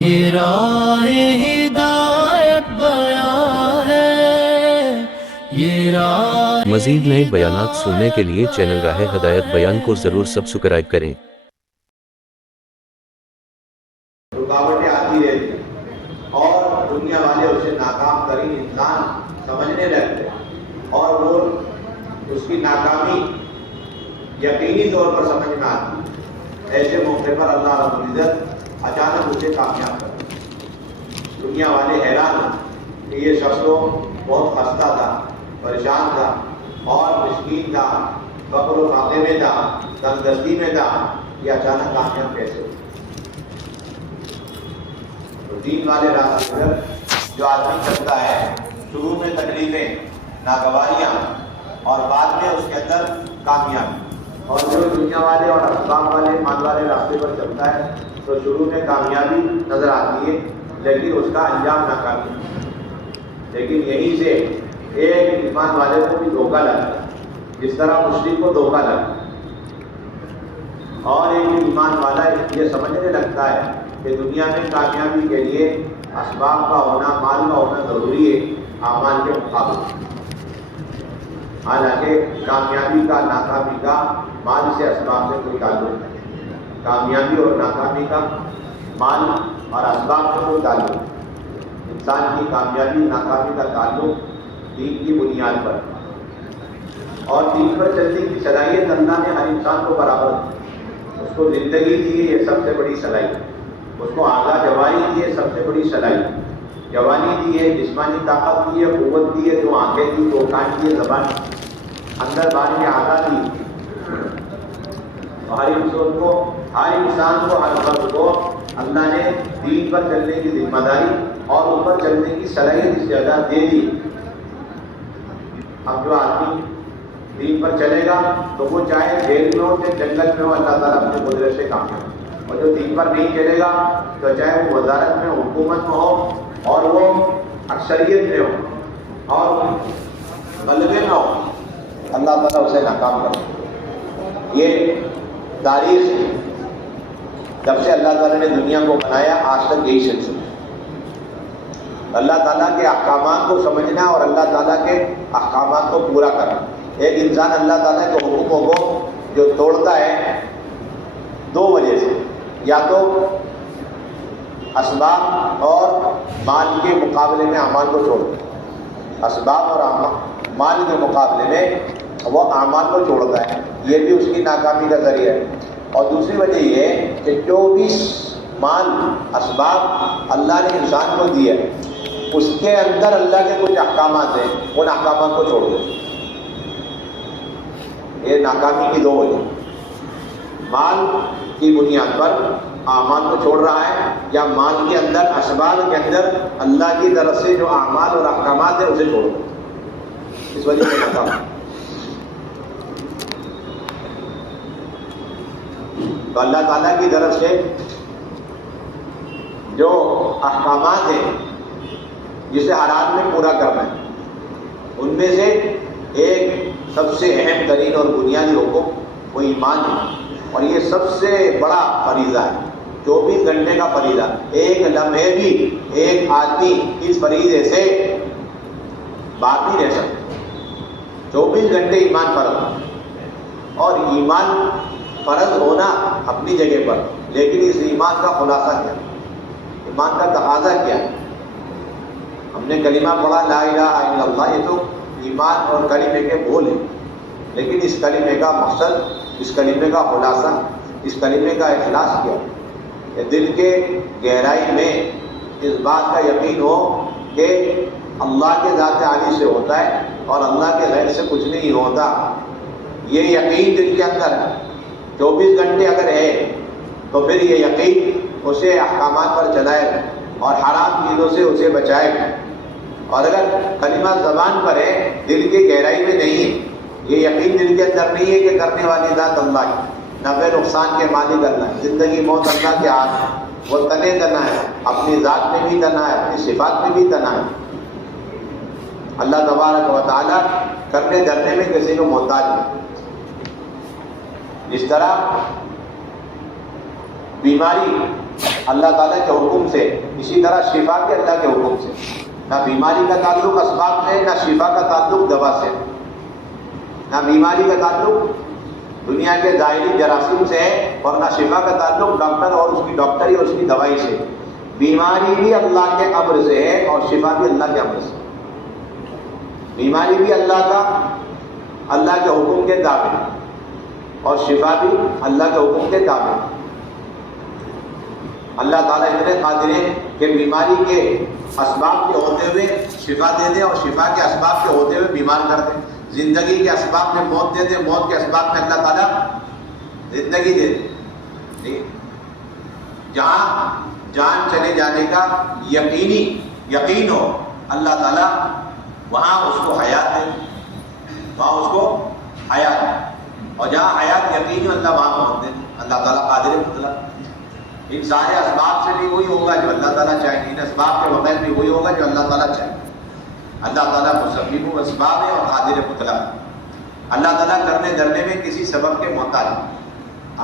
یہ راہ ہدایت بیان ہے، یہ راہ۔ مزید نئے بیانات سننے کے لیے چینل راہ ہدایت بیان کو ضرور سبسکرائب کریں۔ رکاوٹیں آتی رہتی اور دنیا والے اسے ناکام ترین انسان سمجھنے لگتے اور وہ اس کی ناکامی یقینی طور پر سمجھ میں آتی۔ ایسے موقع پر اللہ رب العزت اچانک اسے کامیاب کرتا۔ دنیا والے حیران کہ یہ شخص تو بہت خستہ تھا، پریشان تھا اور مسکین تھا، فقر و فاقے میں تھا، تنگ دستی میں تھا، یہ اچانک کامیاب کیسے ہو؟ دین والے راستے پر جو آدمی چلتا ہے، شروع میں تکلیفیں، ناگواریاں اور بعد میں اس کے اندر کامیابی، اور جو دنیا والے اور اسباب والے مال والے راستے پر چلتا ہے تو شروع میں کامیابی نظر آتی ہے لیکن اس کا انجام ناکامی۔ لیکن یہیں سے ایک ایمان والے کو بھی دھوکہ لگتا ہے، جس طرح مشرک کو دھوکہ لگتا ہے، اور ایک ایمان والا یہ سمجھنے لگتا ہے کہ دنیا میں کامیابی کے لیے اسباب کا ہونا، مال کا ہونا ضروری ہے اعمال کے مقابلے۔ حالانکہ کامیابی کا، ناکامی کا مال سے، اسباب سے کوئی تعلق نہیں۔ کامیابی اور ناکامی کا مال اور اسباب سے کوئی تعلق نہیں۔ انسان کی کامیابی، ناکامی کا تعلق دین کی بنیاد پر، اور دین پر چلنے کی صلاحیت اللہ نے ہر انسان کو برابر دی۔ اس کو زندگی دی ہے، یہ سب سے بڑی صلاحیت۔ اس کو آگاہ جوانی دی ہے، سب سے بڑی صلاحیت۔ جوانی دی ہے، جسمانی طاقت دی ہے، قوت دی ہے، دو آنکھیں دی، دو کان دی، زبان دی، اندر باہر میں آگاہ دی۔ ہر انسان کو، ہر فرد کو اللہ نے دین پر چلنے کی ذمہ داری اور اوپر چلنے کی صلاحیت استعداد دے دی۔ اب جو آدمی دین پر چلے گا تو وہ چاہے جیل میں ہو چاہے جنگل میں ہو، اللہ تعالیٰ اپنے قدرت سے کامیاب۔ اور جو دین پر نہیں چلے گا تو چاہے وہ وزارت میں، حکومت میں ہو اور وہ اکثریت میں ہو اور غلبے میں ہو، اللہ تعالیٰ اسے ناکام کرے۔ یہ تاریخ جب سے اللہ تعالیٰ نے دنیا کو بنایا آج تک یہی سلسلہ ہے۔ اللہ تعالیٰ کے احکامات کو سمجھنا اور اللہ تعالیٰ کے احکامات کو پورا کرنا۔ ایک انسان اللہ تعالیٰ کے حکموں کو جو توڑتا ہے دو وجہ سے، یا تو اسباب اور مال کے مقابلے میں اعمال کو چھوڑتا ہے، اسباب اور مال کے مقابلے میں وہ اعمال کو چھوڑتا ہے، یہ بھی اس کی ناکامی کا ذریعہ ہے۔ اور دوسری وجہ یہ ہے کہ جو بھی مال، اسباب اللہ نے انسان کو دیا ہے، اس کے اندر اللہ کے کچھ احکامات ہیں، ان احکامات کو چھوڑ دیں۔ یہ ناکامی کی دو وجہ، مال کی بنیاد پر اعمال کو چھوڑ رہا ہے، یا مال کے اندر، اسباب کے اندر اللہ کی طرف سے جو اعمال اور احکامات ہیں اسے چھوڑ دیں، اس وجہ سے ناکام۔ تو اللہ تعالیٰ کی طرف سے جو احکامات ہیں جسے ہر حال میں پورا کرنا ہے، ان میں سے ایک سب سے اہم ترین اور بنیادی حکم وہ ایمان ہے، اور یہ سب سے بڑا فریضہ ہے، 24 گھنٹے کا فریضہ۔ ایک لمحے بھی ایک آدمی اس فریضے سے باہر نہیں رہ سکتا۔ 24 گھنٹے ایمان فرض ہے، اور ایمان فرض ہونا اپنی جگہ پر، لیکن اس ایمان کا خلاصہ کیا، ایمان کا تقاضا کیا؟ ہم نے کلمہ پڑھا لا الہ الا اللہ، یہ تو ایمان اور کلمے کے بول ہیں، لیکن اس کلمے کا مقصد، اس کلمے کا خلاصہ، اس کلمے کا اخلاص کیا کہ دل کے گہرائی میں اس بات کا یقین ہو کہ اللہ کے ذات عالی سے ہوتا ہے اور اللہ کے غیر سے کچھ نہیں ہوتا۔ یہ یقین دل کے اندر ہے۔ 24 گھنٹے اگر ہے تو پھر یہ یقین اسے احکامات پر چلائے اور حرام چیزوں سے اسے بچائے گا۔ اور اگر کلمہ زبان پر ہے، دل کی گہرائی میں نہیں ہے، یہ یقین دل کے اندر نہیں ہے کہ کرنے والی ذات اللہ ہے، نفع نقصان کے مالک اللہ ہے، زندگی موت اللہ کے ہاتھ ہے، وہ تنے تنا ہے، اپنی ذات میں بھی تنا ہے، اپنی صفات میں بھی تنا ہے۔ اللہ تبارک و تعالیٰ کرنے دھرنے میں کسی کو محتاج نہیں۔ جس طرح بیماری اللہ تعالیٰ کے حکم سے، اسی طرح شفا بھی اللہ کے حکم سے. نہ بیماری کا تعلق اسباب سے، نہ شفا کا تعلق دوا سے. نہ بیماری کا تعلق دنیا کے ظاہری جراثیم سے ہے، اور نہ شفا کا تعلق ڈاکٹر اور اس کی ڈاکٹری اور اس کی دوائی سے. بیماری بھی اللہ کے امر سے ہے اور شفا بھی اللہ کے امر سے. بیماری بھی اللہ کے حکم کے تابع اور شفا بھی اللہ کے حکم کے تابع. اللہ تعالیٰ اتنے قادر ہیں کہ بیماری کے اسباب کے ہوتے ہوئے شفا دے دیں اور شفا کے اسباب کے ہوتے ہوئے بیمار کر دیں. زندگی کے اسباب میں موت دے دیں، موت کے اسباب میں اللہ تعالیٰ زندگی دے دیں. جہاں جان چلے جانے کا یقین ہو اللہ تعالیٰ وہاں اس کو حیات دے، وہاں اس کو حیات دے. اور جہاں حیات یقینی ہو اللہ وہاں موت دے. اللہ تعالیٰ قادر مطلق. ان سارے اسباب سے بھی وہی ہوگا جو اللہ تعالیٰ چاہے، ان اسباب کے بغیر بھی وہی ہوگا جو اللہ تعالیٰ چاہے. اللہ تعالیٰ مسبب اسباب ہے اور قادر مطلق. اللہ تعالیٰ کرنے دھرنے میں کسی سبب کے محتاج.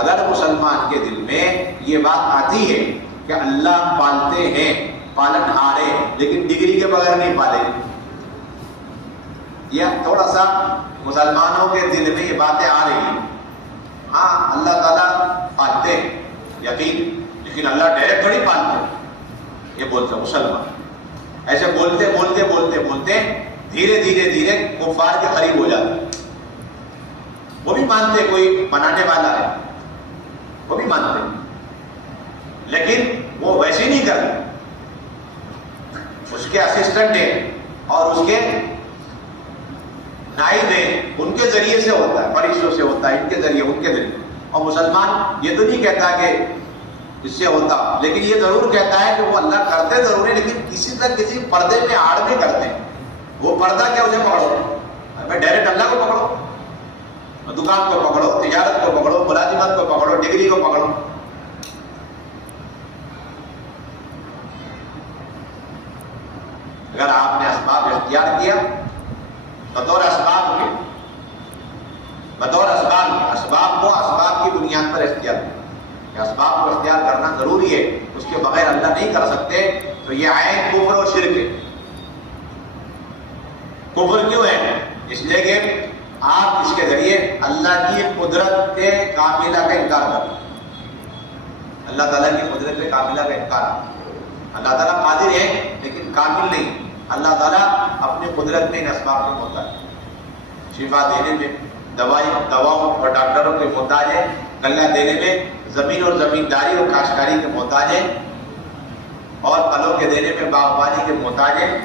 اگر مسلمان کے دل میں یہ بات آتی ہے کہ اللہ پالتے ہیں، پالن ہارے، لیکن ڈگری کے بغیر نہیں پالے، یہ تھوڑا سا مسلمانوں کے دل میں یہ باتیں آ رہی ہیں. ہاں اللہ تعالیٰ پالتے ہیں یقین، لیکن اللہ ڈائریکٹ تھوڑی پالتے ہیں. یہ بولتا مسلمان ایسے بولتے بولتے بولتے بولتے دھیرے دھیرے دھیرے کفار کے قریب ہو جاتے. وہ بھی مانتے کوئی بنانے والا ہے، وہ بھی مانتے، لیکن وہ ویسے نہیں کرتے. اس کے اسسٹنٹ ہیں اور اس کے نائب ہیں، ان کے ذریعے سے ہوتا ہے، فرشتوں سے ہوتا ہے، ان کے ذریعے، ان کے ذریعے. اور مسلمان یہ تو نہیں کہتا کہ اس سے ہوتا، لیکن یہ ضرور کہتا ہے کہ وہ اللہ کرتے ضرور ہے، لیکن کسی نہ کسی پردے میں آڑ میں کرتے ہیں. وہ پردہ کیا، اسے پکڑو، میں ڈائریکٹ اللہ کو پکڑو، دکان کو پکڑو، تجارت کو پکڑو، ملازمت کو پکڑو، ڈگری کو پکڑو. اگر آپ نے اسباب اختیار کیا بطور اسباب کے، اسباب کو اسباب کی بنیاد پر اختیار کیا. اسباب کو اختیار کرنا ضروری ہے، اس کے بغیر اللہ نہیں کر سکتے. تو یہ عین کفر و شرک ہے. کفر کیوں ہے؟ اس لیے کہ آپ اس کے ذریعے اللہ کی قدرت کے کاملہ کا انکار کر رہے ہیں. اللہ تعالیٰ کی قدرت کاملہ کا انکار. اللہ تعالیٰ قادر ہے لیکن کامل نہیں. اللہ تعالیٰ اپنی قدرت میں ان اسباب میں محتاج ہے. شفا دینے میں دواؤں اور ڈاکٹروں کے محتاج ہے. غلہ دینے میں زمین اور زمینداری اور کاشتکاری کے محتاج ہے. اور پھلوں کے دینے میں باغبانی کے محتاج ہے.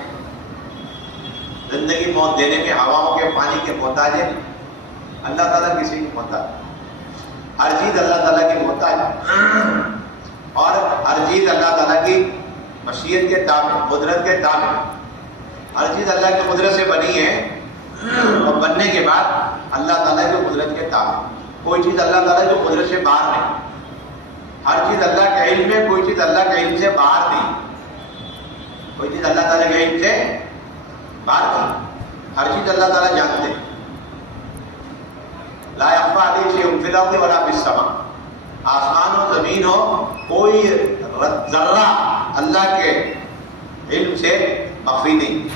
زندگی موت دینے میں ہواؤں کے پانی کے محتاج ہے. اللہ تعالیٰ کسی کے محتاج. ہر چیز اللہ تعالیٰ کی محتاج ہے، اور ہر چیز اللہ تعالیٰ کی مشیت کے تابع، قدرت کے تابع. ہر چیز اللہ کی قدرت سے بنی ہے اور بننے کے بعد اللہ تعالیٰ کی قدرت کے تابع. کوئی چیز اللہ تعالیٰ کی قدرت سے باہر نہیں. ہر چیز اللہ کے علم میں، کوئی چیز اللہ کے علم سے باہر نہیں. کوئی چیز اللہ تعالیٰ کے علم سے باہر نہیں. ہر چیز اللہ تعالیٰ جانتے ہیں. لا يخفى عليه شيء في الارض ولا في السماء. آسمان ہو زمین ہو، کوئی ذرہ اللہ کے علم سے مخفی نہیں.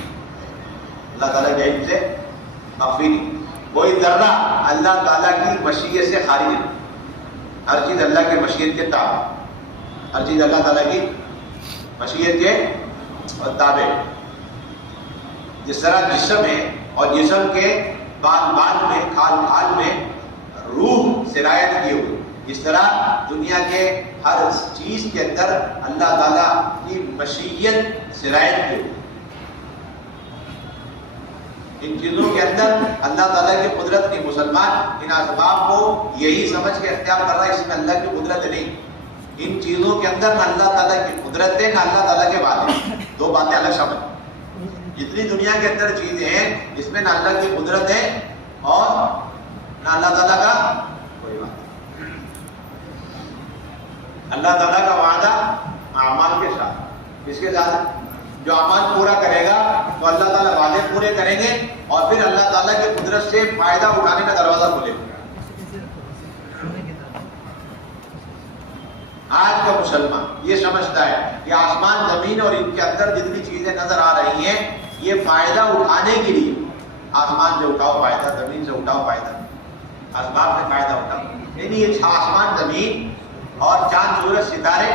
اللہ تعالیٰ کے علم سے مخفی نہیں. کوئی ذرہ اللہ تعالیٰ کی مشیت سے خارج نہیں. ہر چیز اللہ کی مشیت کے تابع. ہر چیز اللہ تعالیٰ کی مشیت کے تابع. جس طرح جسم ہے اور جسم کے بال بال میں، کھال کھال میں روح سرایت کی ہوئی، اس طرح دنیا کے ہر چیز کے اندر اللہ تعالیٰ کی مشیت سرایت کی ہوئی. ان چیزوں کے اندر اللہ تعالیٰ کی قدرت نہیں. مسلمان ان اسباب کو یہی سمجھ کے اختیار کر رہا ہے اس میں اللہ کی قدرت نہیں. ان چیزوں کے اندر نہ اللہ تعالیٰ کی قدرت ہے نہ اللہ تعالیٰ کے بات ہے. دو باتیں الگ سمجھ. جتنی دنیا کے اندر چیزیں ہیں اس میں نہ اللہ کی قدرت ہے اور نہ اللہ تعالیٰ کا کوئی بات. اللہ تعالیٰ کا وعدہ اعمال کے ساتھ، اس کے ساتھ جو اعمال پورا کرے گا تو اللہ تعالیٰ وعدے پورے کریں گے اور پھر اللہ تعالیٰ کی قدرت سے فائدہ اٹھانے کا دروازہ کھولے گا. آج کا مسلمان یہ سمجھتا ہے کہ آسمان زمین اور ان کے اندر جتنی چیزیں نظر آ رہی ہیں یہ فائدہ اٹھانے کے لیے، آسمان سے اٹھاؤ فائدہ، زمین سے اٹھاؤ فائدہ، اسباب سے فائدہ اٹھاؤ، یعنی یہ آسمان زمین اور چاند سورج ستارے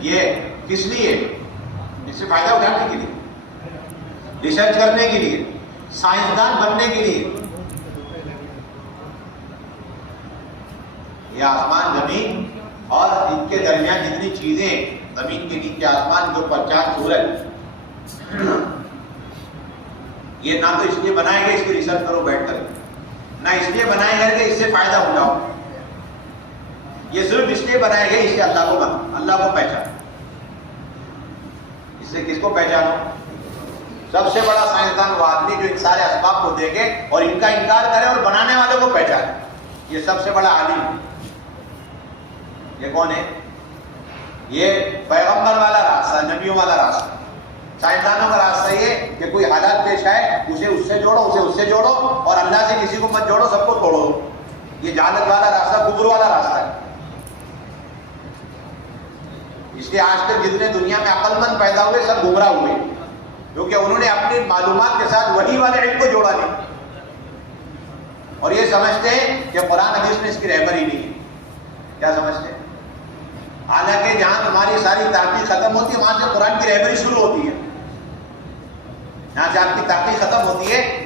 یہ کس لیے؟ اس سے فائدہ اٹھانے کے لیے، ریسرچ کرنے کے لیے، سائنسدان بننے کے لیے. یہ آسمان زمین اور ان کے درمیان جتنی چیزیں، زمین کے نیچے آسمان کے اوپر چاند سورج، یہ نہ تو اس لیے بنائے گئے اس کی ریسرچ کرو بیٹھ کر، نہ اس لیے بنائے گئے کہ اس سے فائدہ اٹھاؤ. یہ صرف اس لیے بنائے گئے اس سے اللہ کو پہچانو. اس سے کس کو پہچانو؟ سب سے بڑا سائنسدان وہ آدمی جو ان سارے اسباب کو دیکھے اور ان کا انکار کرے اور بنانے والوں کو پہچانے. یہ سب سے بڑا عالم. یہ کون ہے؟ یہ پیغمبر والا راستہ، نبیوں والا راستہ. سائنسدانوں کا راستہ یہ کہ کوئی حالات پیش آئے اسے اس سے جوڑو، اسے اس سے جوڑو، اور اللہ سے کسی کو مت جوڑو، سب کو توڑو. یہ جہالت والا راستہ، کفر والا راستہ ہے. اس لیے آج تک جتنے دنیا میں عقل مند پیدا ہوئے سب گمراہ ہوئے، کیونکہ انہوں نے اپنی معلومات کے ساتھ وحی والے علم کو جوڑا نہیں، اور یہ سمجھتے ہیں کہ قرآن حدیث میں اس کی رہبری نہیں ہے. کیا سمجھتے ہیں؟ حالانکہ جہاں تمہاری ساری تحقیق ختم ہوتی ہے وہاں سے قرآن کی رہبری شروع ہوتی ہے. جہاں سے آپ کی تحقیق ختم ہوتی ہے